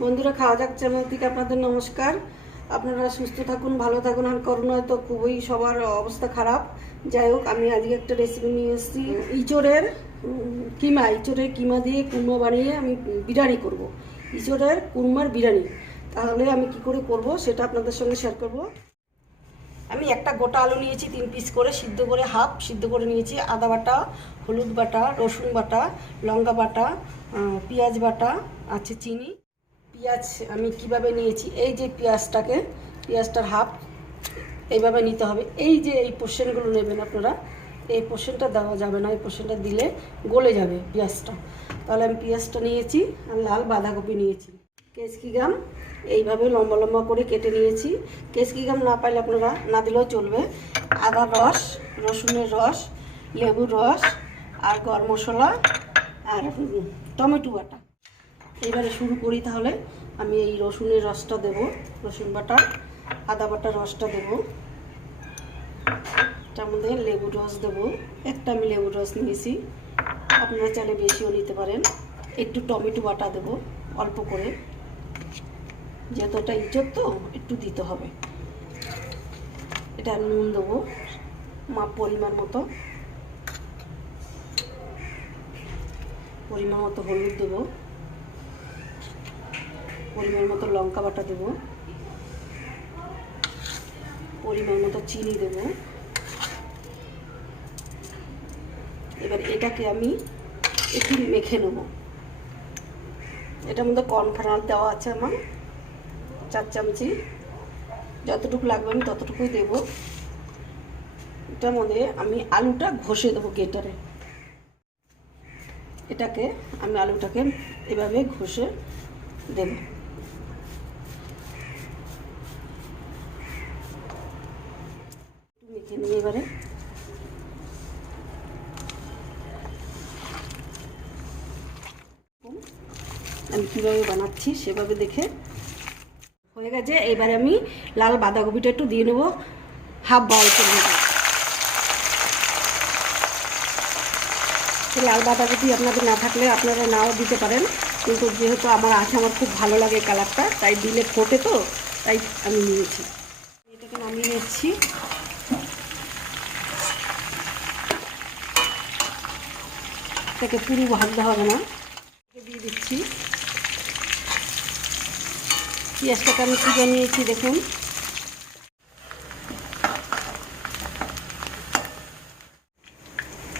বন্ধুরা, খাওয়া যাক চ্যানেল থেকে আপনাদের নমস্কার। আপনারা সুস্থ থাকুন, ভালো থাকুন। আর করোনায় তো খুবই সবার অবস্থা খারাপ। যাই হোক, আমি আজকে একটা রেসিপি নিয়ে এসেছি ইঁচড়ের কিমা দিয়ে কুরমা বানিয়ে আমি বিরিয়ানি করব। ইঁচড়ের কুরমার বিরিয়ানি। তাহলে আমি কি করে করব সেটা আপনাদের সঙ্গে শেয়ার করব। আমি একটা গোটা আলু নিয়েছি 3 পিস করে, সিদ্ধ করে হাফ সিদ্ধ করে নিয়েছি। আদা বাটা, হলুদ বাটা, রসুন বাটা, লঙ্কা বাটা, পেঁয়াজ বাটা আছে, চিনি। পেঁয়াজ আমি কিভাবে নিয়েছি, এই যে পেঁয়াজটার হাফ এইভাবে নিতে হবে। এই যে এই পোর্শনগুলো নেবেন আপনারা, এই পোর্শনটা দেওয়া যাবে না, এই পোর্শনটা দিলে গলে যাবে পেঁয়াজটা। তাহলে আমি পেঁয়াজটা নিয়েছি আর লাল বাঁধাকপি নিয়েছি। ক্যাপসিকাম এইভাবে লম্বা লম্বা করে কেটে নিয়েছি। ক্যাপসিকাম না পাইলে আপনারা না দিলেও চলবে। আদার রস, রসুনের রস, লেবুর রস আর গরম মশলা আর টমেটো বাটা। এবারে শুরু করি। তাহলে আমি এই রসুনের রসটা দেব, রসুন বাটা, আদা বাটার রসটা দেব। তার মধ্যে লেবুর রস দেবো, একটা আমি লেবুর রস নিয়েছি, আপনারা চাইলে বেশিও নিতে পারেন। একটু টমেটো বাটা দেব অল্প করে, যেহেতু এটা ইঁচড় তো একটু দিতে হবে। এটা নুন দেবো পরিমাণ মতো, হলুদ দেবো, পরিমাণ মতো লঙ্কা বাটা দেবো, পরিমাণ মতো চিনি দেবো। এবার এটাকে আমি একটু মেখে নেব। এটার মধ্যে কর্নফ্লাওয়ার দেওয়া আছে আমার 4 চামচি, যতটুকু লাগবে আমি ততটুকুই দেব। এটার মধ্যে আমি আলুটা ঘষে দেবো গ্রেটারে। আলুটাকে এভাবে ঘষে দেব। মেখে নিয়ে এবারে আমি কীভাবে বানাচ্ছি সেভাবে দেখে হয়ে গেছে। এবারে আমি লাল বাঁধাকপিটা একটু দিয়ে নেবো, হাফ বয়েল করে নেব। লাল বাঁধাকপি আপনাদের না থাকলে আপনারা নাও দিতে পারেন, কিন্তু যেহেতু আমার আছে, আমার খুব ভালো লাগে কালারটা, তাই দিলে ফোটে তো, তাই আমি নিয়েছি। এটাকে নামিয়ে নিচ্ছি। এটাকে পুরো ভাজতে হবে না, দিয়ে দিচ্ছি। পেঁয়াজটাকে আমি তুলে নিয়েছি, দেখুন।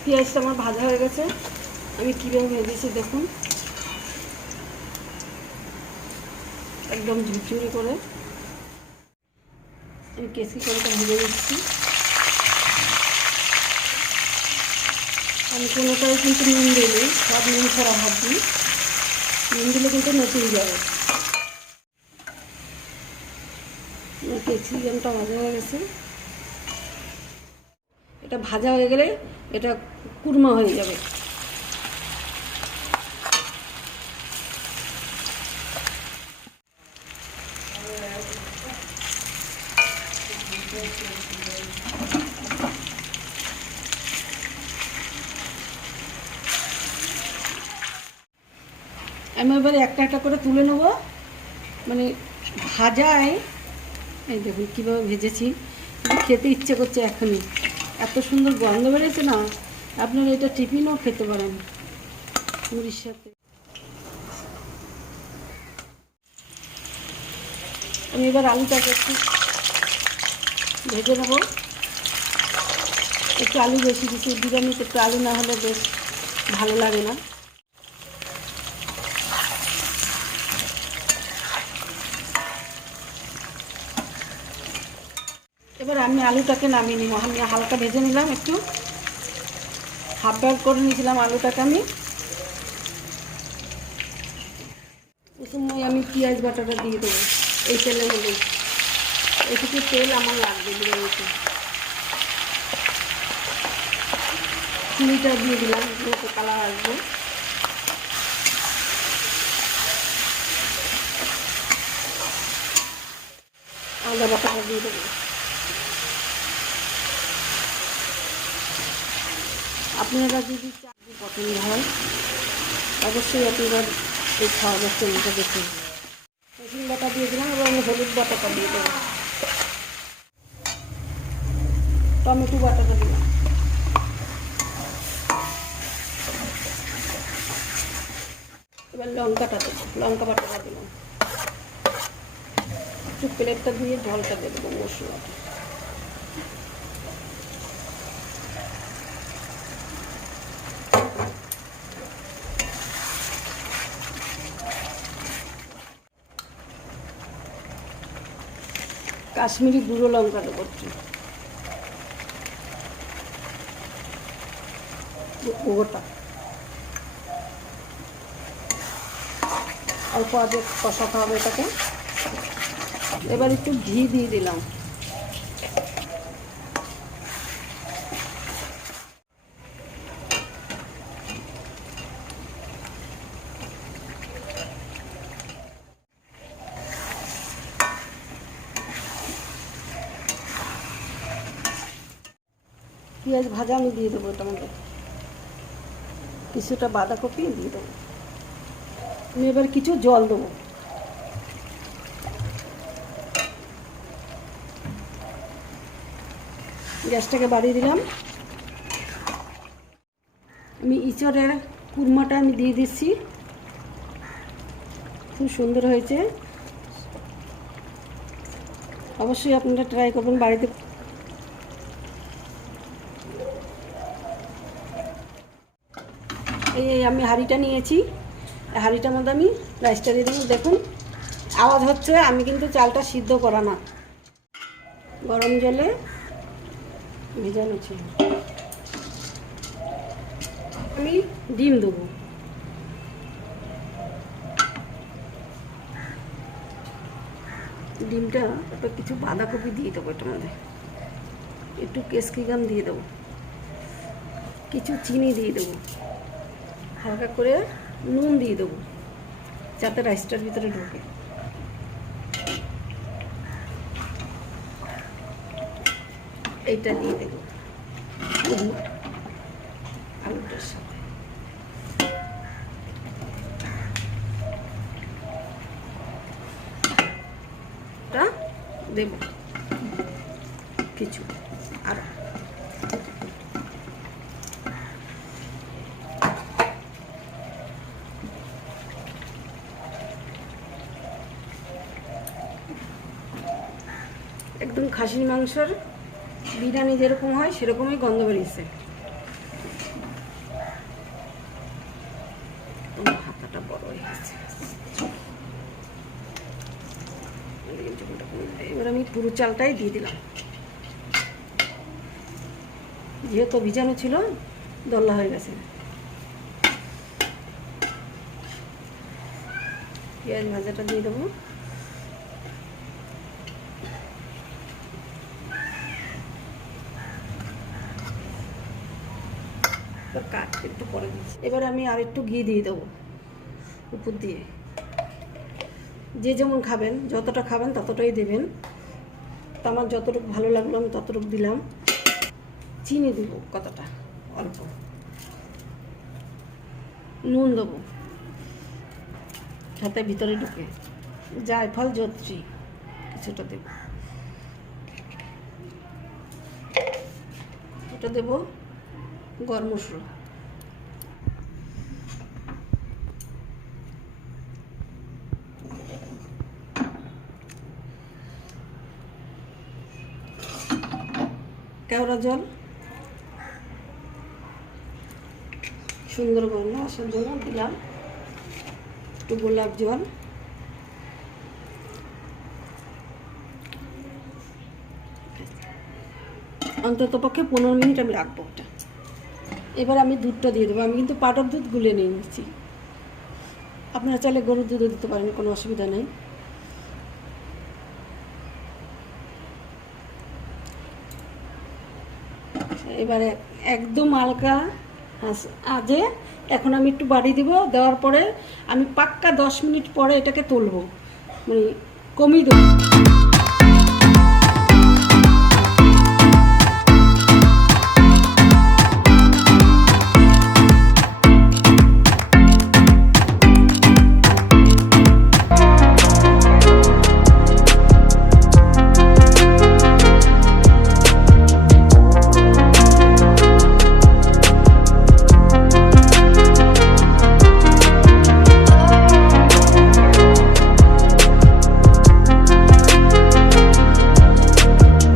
পেঁয়াজটা আমার ভাজা হয়ে গেছে। আমি কীভাবে ভেজেছি দেখুন, একদম ঝুরঝুরি করে। আমি ক্যাপসিকামটা ভেজে নিচ্ছি। আমি কোনোটাই কিন্তু নুন দিইনি, সব নুন ছাড়া ভাবছি। নুন দিলে কিন্তু নতুন যাবে। ক্যাপসিকামটা ভাজা হয়ে গেছে। এটা ভাজা হয়ে গেলে এটা কুরমা হয়ে যাবে। আমি এবারে একটা একটা করে তুলে নেব। মানে ভাজায় এই দেখুন কীভাবে ভেজেছি, খেতে ইচ্ছে করছে এখনই। এত সুন্দর গন্ধ বেরিয়েছে না, আপনারা এটা টিফিনও খেতে পারেন মুড়ির সাথে। আমি এবার আলুটাকে একটু ভেজে নেব। একটু আলু বেশি দিচ্ছি, বিরিয়ানিতে একটু আলু না হলে বেশ ভালো লাগে না। এবার আমি আলুটাকে নামিয়ে নিব। আমি হালকা ভেজে নিলাম, একটু হাফ বয়েল করে নিয়েছিলাম আলুটাকে আমি। এই সময় আমি পেঁয়াজ বাটাটা দিয়ে দেবো এই তেলের মধ্যে। এটুকু তেল আমার লাগবে বিরিয়ানিতে। চিনিটা দিয়ে দিলাম, যাতে কালার আসবে। আদা বাটাটা দিয়ে দেবো। আপনারা যদি পছন্দ হয় অবশ্যই আপনারা এই খাওয়ার চ্যানেলটা দেখুন। রসুন বাটা দিয়ে দিলাম, এবার আমি হলুদ বাটাটা দিয়ে দেবো, টমেটো বাটাটা দিলাম, এবার লঙ্কাটা দেবো, লঙ্কা বাটাটা দিলাম, একটু প্লেটটা দিয়ে জলটা দিয়ে দেবো মশলাটা। কাশ্মীরি গুঁড়ো লঙ্কা দেবো একটু, গোটা অল্প আগে কষাতে হবে এটাকে। এবার একটু ঘি দিয়ে দিলাম, পেঁয়াজ ভাজা আমি দিয়ে দেবো, এটার মধ্যে কিছুটা বাঁধাকপি দিয়ে দেবো। আমি এবার কিছু জল দেবো, গ্যাসটাকে বাড়িয়ে দিলাম। আমি ইঁচড়ের কুরমাটা আমি দিয়ে দিচ্ছি, খুব সুন্দর হয়েছে, অবশ্যই আপনারা ট্রাই করবেন বাড়িতে। এই আমি হাঁড়িটা নিয়েছি, হাঁড়িটার মধ্যে আমি রাইসটা দিয়ে দিই। দেখুন আওয়াজ হচ্ছে, আমি কিন্তু চালটা সিদ্ধ করা না, গরম জলে ভেজানো ছিল। আমি ডিম দেবো, ডিমটা তারপর কিছু বাঁধাকপি দিয়ে দেবো, এটার মধ্যে একটু ক্যাপসিকাম দিয়ে দেবো, কিছু চিনি দিয়ে দেবো, হালকা করে নুন দিয়ে দেবো যাতে রাইসটার ভিতরে ঢোকে। এইটা দিয়ে দেবো আলুটার সাথে। দেব কিছু আর একদম খাসির মাংসের বিরিয়ানি যেরকম হয় সেরকমই গন্ধ বেরিয়েছে। হাতাটা বড় হয়ে গেছে, এবার আমি পুরো চালটাই দিয়ে দিলাম, যেহেতু ভিজানো ছিল দলা হয়ে গেছে। পেঁয়াজ ভাজাটা দিয়ে দেবো, কাট একটু পরে দিচ্ছি। এবার আমি আর একটু ঘি দিয়ে দেবো উপর দিয়ে, যে যেমন খাবেন, যতটা খাবেন ততটাই দেবেন। তো আমার যতটুকু ভালো লাগলো আমি ততটুকু দিলাম। চিনি দেবো কতটা, অল্প নুন দেবো যাতে ভিতরে ঢুকে, জায়ফল জয়ত্রী কিছুটা দেবো, ওটা দেবো গরম মশলা, কেওড়া জল সুন্দর গন্ধ আসার জন্য দিলাম, একটু গোলাপ জল, অন্তত পক্ষে 15 মিনিট আমি রাখবো ওটা। এবার আমি দুধটা দিয়ে দেবো, আমি কিন্তু পাউডার দুধ গুলে নিয়ে নিচ্ছি, আপনারা চাইলে গরুর দুধও দিতে পারেন, কোনো অসুবিধা নেই। এবারে একদম হালকা আজে এখন আমি একটু বাড়িয়ে দিব, দেওয়ার পরে আমি পাক্কা 10 মিনিট পরে এটাকে তুলবো, মানে কমিয়ে দেবো।